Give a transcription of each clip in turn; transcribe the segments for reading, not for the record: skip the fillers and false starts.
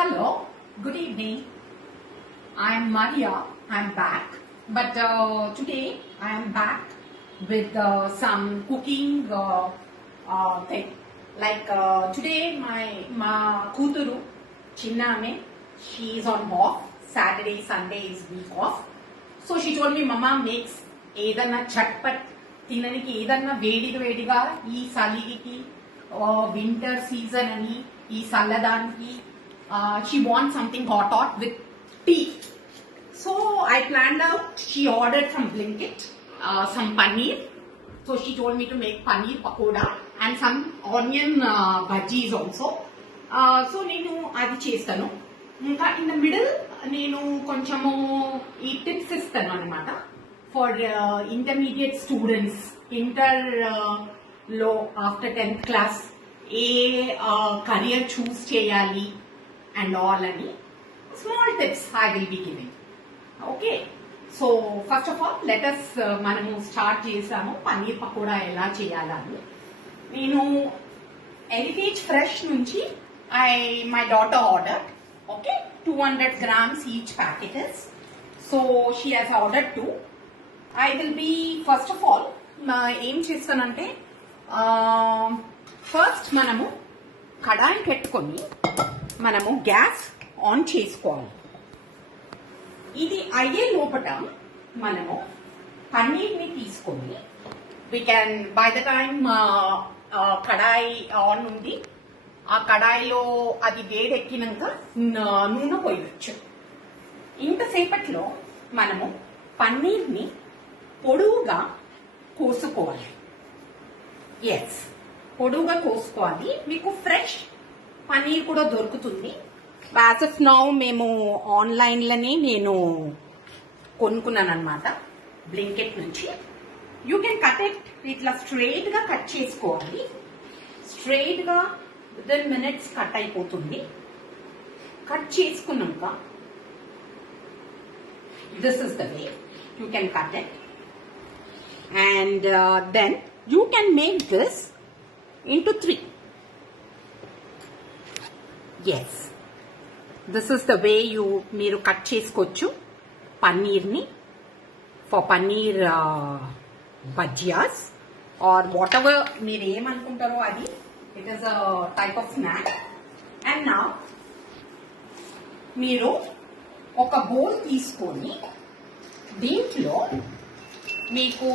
Hello, good evening. I am Maria. I am back. But today I am back with some cooking thing. Like today my kuturu, Chinname, she is on off. Saturday, Sunday is week off. So she told me, Mama makes ఏదన్నా చట్పట్ తినడానికి ఏదన్నా వేడిగా ఈ చలికి winter season అని ఈ చల్లదానికి she wants something hot with tea. So I planned out, she ordered from Blinkit some paneer. So she told me to make paneer pakoda and some onion bhajis also. So నేను అది చేస్తాను. ఇంకా in the middle నేను కొంచెము ఈ టిప్స్ ఇస్తాను అనమాట for intermediate students inter లో ఆఫ్టర్ 10th క్లాస్ ఏ కరియర్ చూస్ చేయాలి and all ani small tips I will be giving. Okay, so first of all let us manamu start chesamu paneer pakoda ela cheyalani. Nenu Heritage Fresh nunchi my daughter ordered. Okay, 200 grams each packet is. So she has ordered 2. I will be first of all ఏం చేస్తానంటే ఫస్ట్ మనము కడాయి పెట్టుకొని మనము gas on చేసుకోవాలి. ఇది అయ్యే లోపల మనము పన్నీర్ని తీసుకొని we can by the time కడాయి ఆన్ ఉంది, ఆ కడాయిలో అది వేడెక్కినాక నూనె పోయవచ్చు. ఇంతసేపట్లో మనము పన్నీర్ని పొడువుగా కోసుకోవాలి. ఎస్, పొడువుగా కోసుకోవాలి. మీకు ఫ్రెష్ పనీర్ కూడా దొరుకుతుంది. యాజ్ ఆఫ్ నౌ మేము ఆన్లైన్లోనే నేను కొనుక్కున్నాను అనమాట బ్లింకెట్ నుంచి. యూ కెన్ కట్ ఇట్ ఇట్లా స్ట్రైట్గా కట్ చేసుకోవాలి. స్ట్రైట్గా విదిన్ మినిట్స్ కట్ అయిపోతుంది. కట్ చేసుకున్నాక this is the way you can cut it and then you can make this into 3. Yes, this is the way మీరు కట్ చేసుకోవచ్చు పన్నీర్ని for paneer bhajias or whatever మీరు ఏమనుకుంటారో అది. It is a type of snack. And నా మీరు ఒక bowl తీసుకొని దీంట్లో మీకు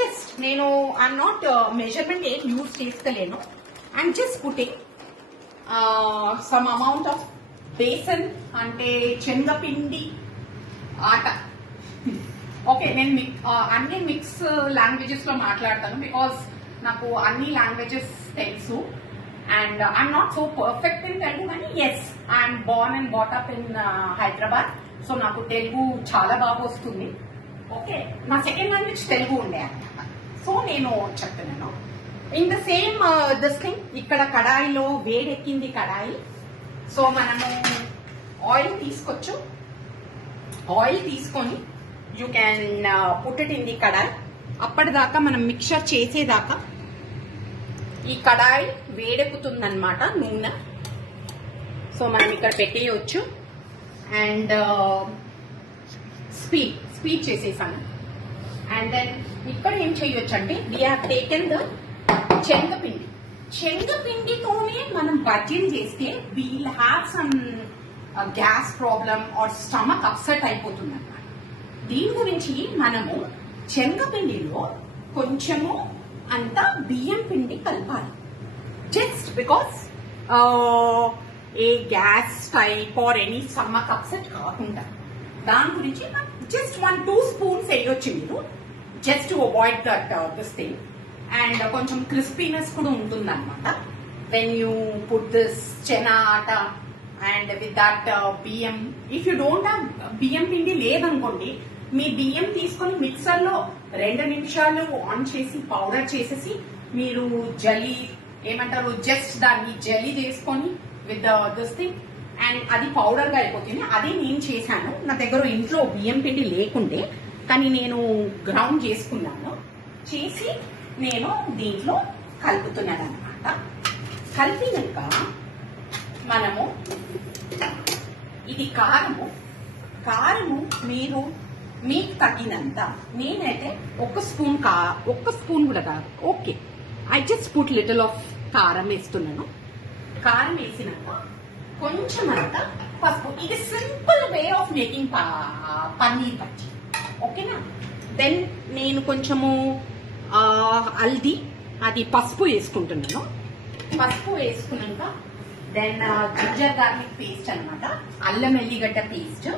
జస్ట్ నేను ఐఎమ్ నాట్ మెజర్మెంట్ ఏం యూజ్ చేసుకోలేను. I'm just putting some amount of besan అంటే శనగపిండి ఆట. ఓకే, నేను అన్ని మిక్స్ లాంగ్వేజెస్ లో మాట్లాడతాను బికాస్ నాకు అన్ని లాంగ్వేజెస్ తెలుసు and I'm not so perfect in Telugu. కానీ yes, I'm born and brought up in Hyderabad. So నాకు తెలుగు చాలా బాగా వస్తుంది. ఓకే, నా సెకండ్ లాంగ్వేజ్ తెలుగు ఉండే అన్నమాట. సో నేను చెప్తున్నాను in the same this thing. ఇక్కడ కడాయిలో వేడెక్కింది కడాయి. సో మనము ఆయిల్ తీసుకోవచ్చు. ఆయిల్ తీసుకొని you can put it in the kadai. అప్పటిదాకా మనం మిక్చర్ చేసేదాకా ఈ కడాయి వేడెక్కుతుందన్నమాట నూనె. సో మనం ఇక్కడ పెట్టేయచ్చు అండ్ స్పీడ్ చేసేసాను. అండ్ దెన్ ఇక్కడ ఏం చేయొచ్చు అంటే వీ హ్యావ్ టేకెన్ ద శనగపిండి. శనగపిండితోనే మనం బజ్జీలు చేస్తే we'll have some gas problem or stomach upset అయిపోతుంది అన్నమాట. దీని గురించి మనము శనగపిండిలో కొంచెము అంతా బియ్యం పిండి కలపాలి. Just because A gas type or any stomach upset కాకుండా దాని గురించి జస్ట్ 1-2 స్పూన్స్ వేయొచ్చు మీరు, just to avoid that this thing. And కొంచెం క్రిస్పీనెస్ కూడా ఉంటుంది అనమాట when you put this chana ఆట అండ్ విత్ దట్ బియ్యం. ఇఫ్ యూ డోంట్ హ్యావ్ బియ్యం పిండి లేదనుకోండి, మీ బియ్యం తీసుకొని మిక్సర్ లో 2 నిమిషాలు ఆన్ చేసి పౌడర్ చేసేసి మీరు జలీ ఏమంటారు జస్ట్ దాన్ని జలీ చేసుకొని విత్ దిస్ థింగ్ అండ్ అది పౌడర్ గా అయిపోతుంది. అది నేను చేశాను. నా దగ్గర ఇంట్లో బియ్యం పిండి లేకుండే, కానీ నేను గ్రౌండ్ చేసుకున్నాను. చేసి నేను దీంట్లో కలుపుతున్నాను అనమాట. కలిపినాక మనము ఇది కారము. కారము మీరు మీకు తగినంత. నేనైతే ఒక స్పూన్ కూడా కాదు. Okay, I just put little of కారం వేస్తున్నాను. కారం వేసినాక కొంచెం అంతా పసుపు. ఇది simple way of making paneer బజ్జీ. ఓకేనా? దెన్ నేను కొంచెము హల్దీ, అది పసుపు వేసుకుంటున్నాను. పసుపు వేసుకున్నాక దెన్ జింజర్ గార్లిక్ పేస్ట్ అన్నమాట, అల్లం ఎల్లిగడ్డ పేస్ట్,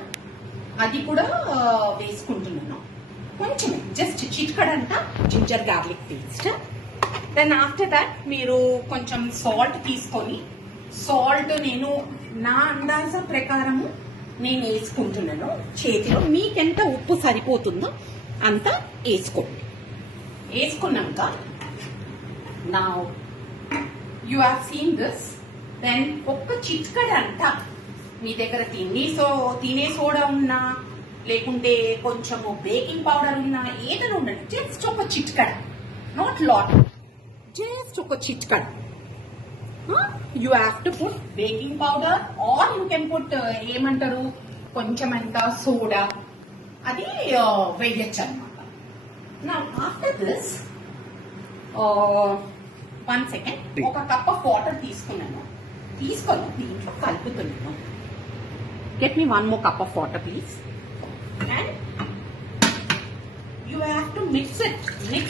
అది కూడా వేసుకుంటున్నాను. కొంచెం జస్ట్ చిటికడంతా ginger garlic paste. Then after that మీరు కొంచెం సాల్ట్ తీసుకొని, సాల్ట్ నేను నా అందాజ ప్రకారము నేను వేసుకుంటున్నాను చేతిలో. మీకెంత ఉప్పు సరిపోతుందో అంత వేసుకోండి. వేసుకున్నాక నా you have seen this. Then ఒక్క చిటికడంతా మీ దగ్గర తినే సోడా ఉన్నా, లేకుంటే కొంచెము బేకింగ్ పౌడర్ ఉన్నా, ఏదైనా ఉండండి, జస్ట్ ఒక చిట్కడ, నాట్ లాట్, జస్ట్ ఒక చిట్కడ. You have to put baking powder or you can put ఏమంటారు కొంచెం అంత సోడా, అది వేయచ్చు అనమాట. నా ఆఫ్టర్ దిస్ 1 సెకండ్ ఒక కప్ ఆఫ్ వాటర్ తీసుకున్నాను. తీసుకొని దీంట్లో కలుపుతున్నాను. Get me 1 more cup of water, please. And you have to mix it. Mix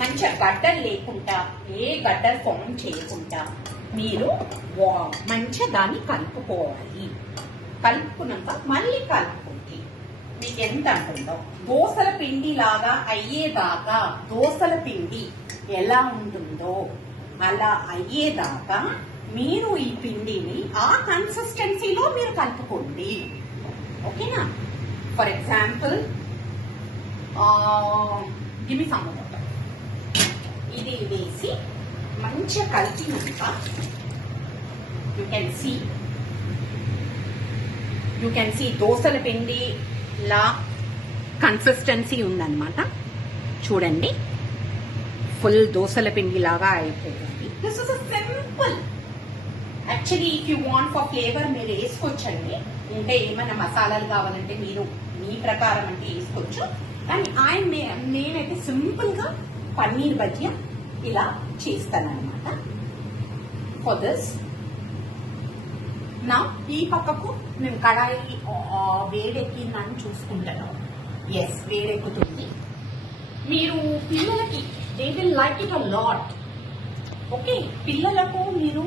మంచిగా గడ్డలు లేకుండా, ఏ గడ్డలు ఫామ్ చేయకుండా మీరు మంచిగా దాన్ని కలుపుకోవాలి. కలుపుకున్నాక మళ్ళీ కలుపుకోండి. మీకు ఎంత అంటుందో దోసల పిండి లాగా అయ్యేదాకా, దోసల పిండి ఎలా ఉంటుందో అలా అయ్యేదాకా మీరు ఈ పిండిని ఆ కన్సిస్టెన్సీలో మీరు కలుపుకోండి. ఓకేనా? For example give me some water. ఇది వేసి మంచిగా కలిపినాక యూ కెన్ సీ దోసల పిండి లా కన్సిస్టెన్సీ ఉందన్నమాట. చూడండి, ఫుల్ దోసల పిండి లాగా అయిపోయింది. This is simple. Actually if you want for flavour మీరు వేసుకోవచ్చండి. ఉంటే ఏమైనా మసాలాలు కావాలంటే మీరు మీ ప్రకారం అంటే వేసుకోవచ్చు. కానీ నేనైతే సింపుల్ గా పన్నీర్ బజ్జీ ఇలా చేస్తానన్నమాట. ఫర్ దిస్ నా ఈ పక్కకు నేను కడాయి వేడెక్కిందని చూసుకుంటాను. ఎస్, వేడెక్కుతుంది. మీరు పిల్లలకి they will like it a lot. Okay, పిల్లలకు మీరు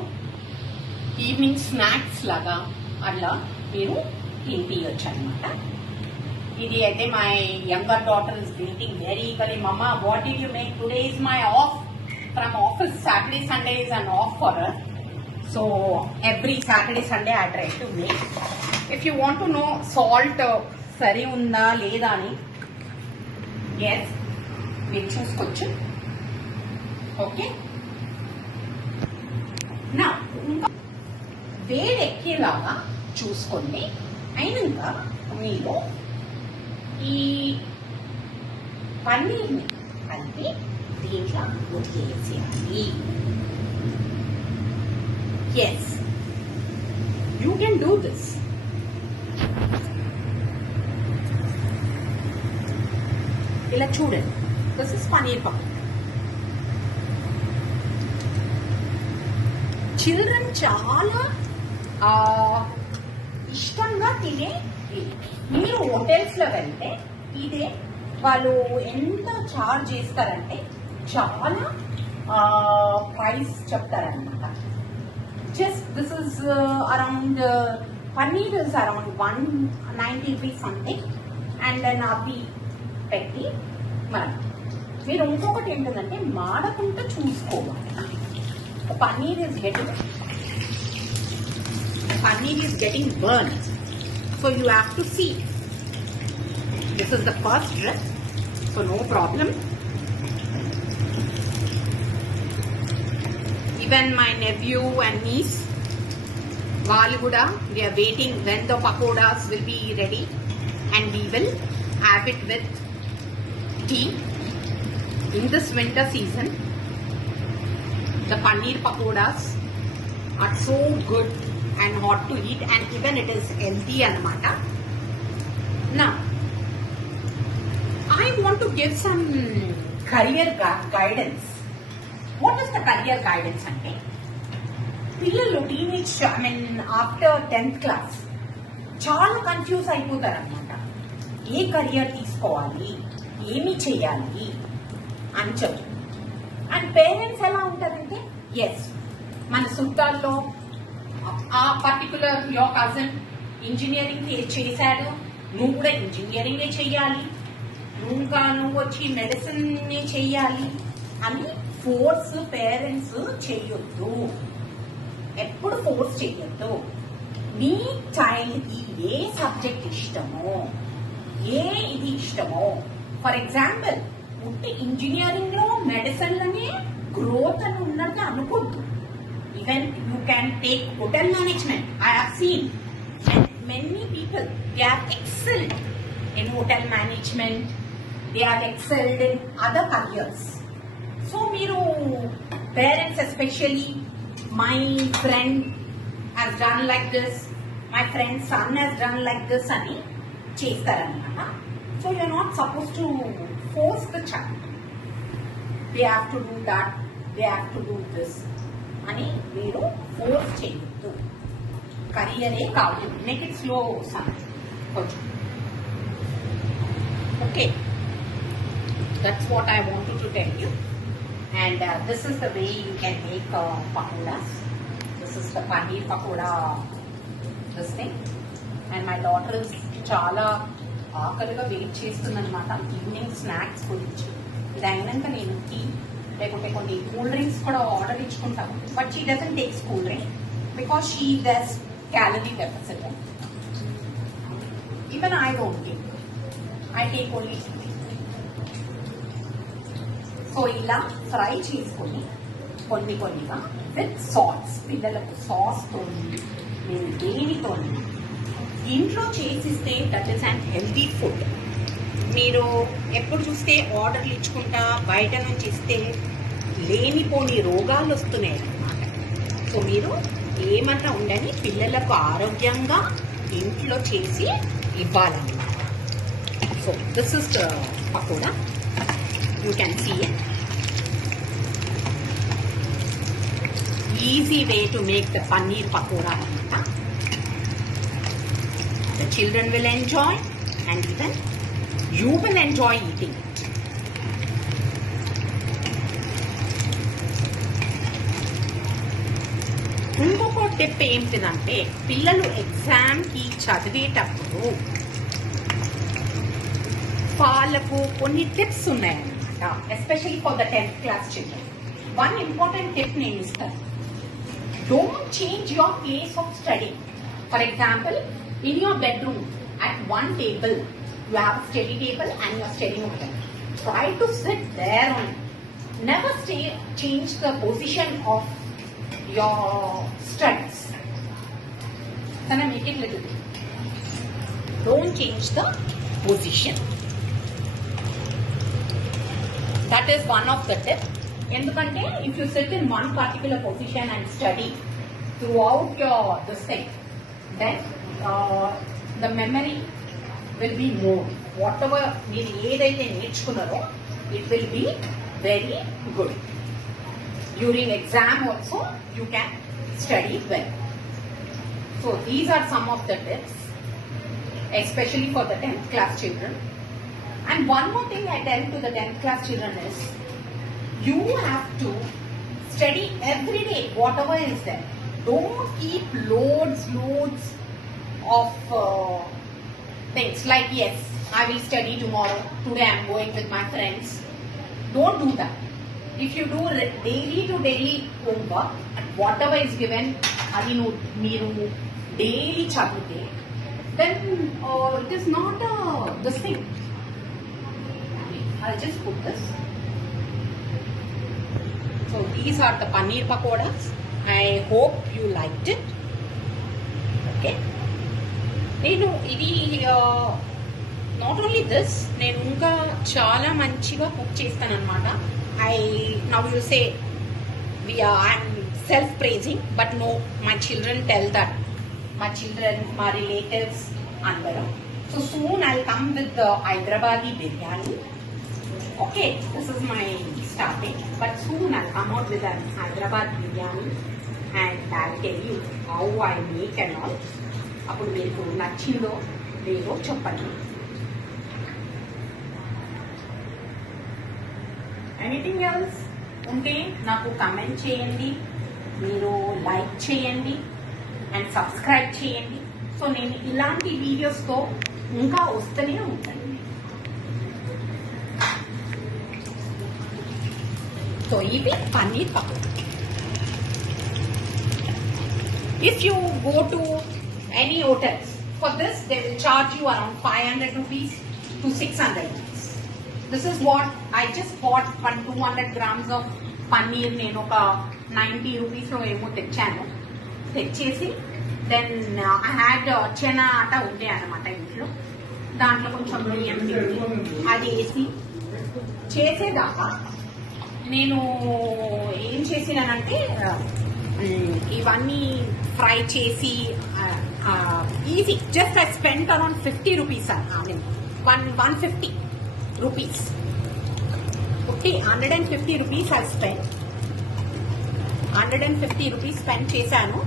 ఈవినింగ్ స్నాక్స్ లాగా అట్లా మీరు తినిపించచ్చు అనమాట. ఇది అయితే my younger daughter is waiting very eagerly. Mamma, what did you make today? Is my off from office. Saturday Sunday is an off for her. So every Saturday Sunday I try to make. If you want to know salt సరి ఉందా లేదా అని, ఎస్, మీరు చూసుకోవచ్చు. ఓకే, నా ఇంకా వేడెక్కేలాగా చూసుకోండి. అయినాక మీరు ఈ పన్నీర్ని కలిపి దీంట్లో వదిలేసేయాలి. Yes, you can do this. ఇలా చూడండి, this is paneer pakodi. Children చాలా ఇష్టంగా తినే. మీరు హోటల్స్ లో వెళ్తే ఇదే వాళ్ళు ఎంత చార్జ్ చేస్తారంటే చాలా ప్రైస్ చెప్తారనమాట. Just this is around paneer is around 190 rupees something. And then అవి పెట్టి మనం మీరు ఇంకొకటి ఏంటంటే మాడకుండా చూసుకోవాలి. Paneer is getting burned, so you have to see. This is the first dress, so no problem. Even my nephew and niece, వాళ్ళు కూడా we are waiting when the pakodas will be ready, and we will have it with tea in this winter season. The paneer pakodas are so good and hot to eat, and even it is healthy anamata. Now I want to give some career guidance. What is the career guidance ante? పిల్లలు teenage after 10th class చాలా కన్ఫ్యూజ్ అయిపోతారు అనమాట. ఏ కరియర్ తీసుకోవాలి, ఏమి చేయాలి అని చెప్పి. And parents ఎలా ఉంటారంటే, ఎస్ మన చుట్టాల్లో ఆ పర్టికులర్ యువర్ కజిన్ ఇంజనీరింగ్ చేశాడు, నువ్వు కూడా ఇంజనీరింగే చెయ్యాలి, నువ్వు వచ్చి మెడిసిన్ చెయ్యాలి అని ఫోర్స్ పేరెంట్స్ చెయ్యొద్దు. ఎప్పుడు ఫోర్స్ చెయ్యొద్దు. మీ చైల్డ్కి ఏ సబ్జెక్ట్ ఇష్టమో, ఏ ఇది ఇష్టమో, ఫర్ ఎగ్జాంపుల్ ఉట్టి ఇంజనీరింగ్ లో మెడిసిన్ లోనే గ్రోత్ అని ఉన్నట్టు అనుకోద్దు. Even you can take hotel management. I have seen many people, they are excelled in hotel management, they are excelled in other careers. So మీరు parents, especially my friend has done like this, my friend's son has done like this అని చేస్తారన్నమాట. So you're not supposed to force the child. They have to do that, they have to do this అని మీరు ఫోర్స్ చేయొద్దు. కరియరే కాదు, make it slow కొంచెం. Okay, that's what I wanted to tell you. And this is the way you can make pakodas. This is the paneer pakoda this thing. And my daughter చాలా ఆకలిగా వెయిట్ చేస్తుందన్నమాట evening snacks గురించి. ఇది అయినాక నేను టీ లేకుంటే కొన్ని కూల్ డ్రింక్స్ కూడా ఆర్డర్ ఇచ్చుకుంటాను. But she doesn't takes cool drink because she does calorie deficit. Even I don't take. I take only tea. So ఇలా ఫ్రై చేసుకొని కొన్నిగా విత్ సాస్, పిల్లలకు సాస్ తోని నేను దేనితో ఇంట్లో చేసిస్తే that is and healthy food. మీరు ఎప్పుడు చూస్తే ఆర్డర్లు ఇచ్చుకుంటా బయట నుంచి ఇస్తే లేనిపోని రోగాలు వస్తున్నాయి అన్నమాట. సో మీరు ఏమన్నా ఉండని పిల్లలకు ఆరోగ్యంగా ఇంట్లో చేసి ఇవ్వాలన్నమాట. So this is the pakoda, you can see it. Easy way to make the paneer pakoda అన్నమాట. The children will enjoy and even you will enjoy eating it. ఇంకొక టిప్ ఏంటిదంటే, పిల్లలు ఎగ్జామ్కి చదివేటప్పుడు వాళ్ళకు కొన్ని టిప్స్ ఉన్నాయన్నమాట, especially for the 10th class children. One important tip నేను ఇస్తాను. Don't change your place of study. For example, in your bedroom at one table you have a study table and you are studying over there. Try to sit there only. Never change the position of your studies. Can I make it little bit? Don't change the position. That is one of the tips. Endukante if you sit in one particular position and study throughout your this thing, then the memory will be more. Whatever మీరు ఏదైతే నేర్చుకున్నారో it will be very good. During exam also you can study well. So these are some of the tips, especially for the 10th class children. And one more thing I tell to the 10th class children is, you have to study every day whatever is there. Don't keep loads of things like, yes, I will study tomorrow, today I am going with my friends. Don't do that. If you do daily to daily homework, whatever is given, adi meeru daily chadute, then it is not this thing. I'll just put this. So these are the paneer pakodas. I hope you liked it. Okay. నేను ఇది not only this, నేను ఇంకా చాలా మంచిగా cook చేస్తాను అనమాట. Now you say I'm self praising, but no, my children tell that my children, my relatives, andaram. So soon I'll come with the Hyderabadi biryani. Okay, this is my starting, but soon I'll come out with an Hyderabad biryani and I'll tell you how I make and all. అప్పుడు మీకు నచ్చిందో లేదో చెప్పండి. Anything else ఉంటే నాకు కమెంట్ చేయండి, మీరు లైక్ చేయండి అండ్ సబ్స్క్రైబ్ చేయండి. సో నేను ఇలాంటి వీడియోస్తో ఇంకా వస్తూనే ఉంటాను. సో ఇవి పన్నీర్ pakodi. If you go to any hotels, for this they will charge you around 500 rupees to 600 rupees. This is what I just bought 200 grams of paneer. నేను ఒక 90 rupees లో ఏమో తెచ్చేసి దెన్ I had చెనా ఆట ఉండే అనమాట ఇంట్లో. దాంట్లో కొంచెం బియ్యం అది వేసి చేసేదాకా నేను ఏం చేసినానంటే ఇవన్నీ ఫ్రై చేసి easy just I spend around 50 rupees. I mean 150 rupees. 150 rupees I spent. 150 rupees spend చేశాను.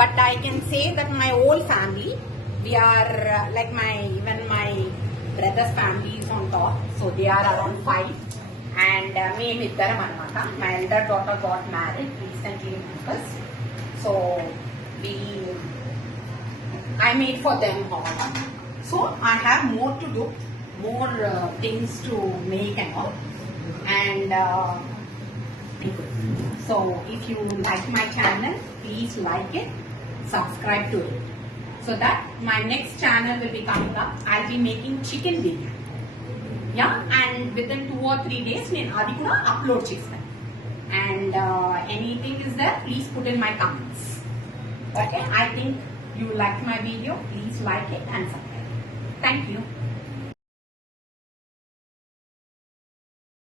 But I can say that my whole family, we are like even my brother's family is on top. So they are around 5. And మేమిద్దరం అనమాట. My elder daughter got married recently in August. So I made for them all. So I have more to do, more things to make and all. And so if you like my channel, please like it, subscribe to it, so that my next channel will be coming up. I'll be making chicken biryani. Yeah, and within 2 or 3 days నేను అది కూడా అప్లోడ్ చేస్తాను. And anything is there, please put in my comments. Okay, I think you like my video. Please like it and subscribe. Thank you.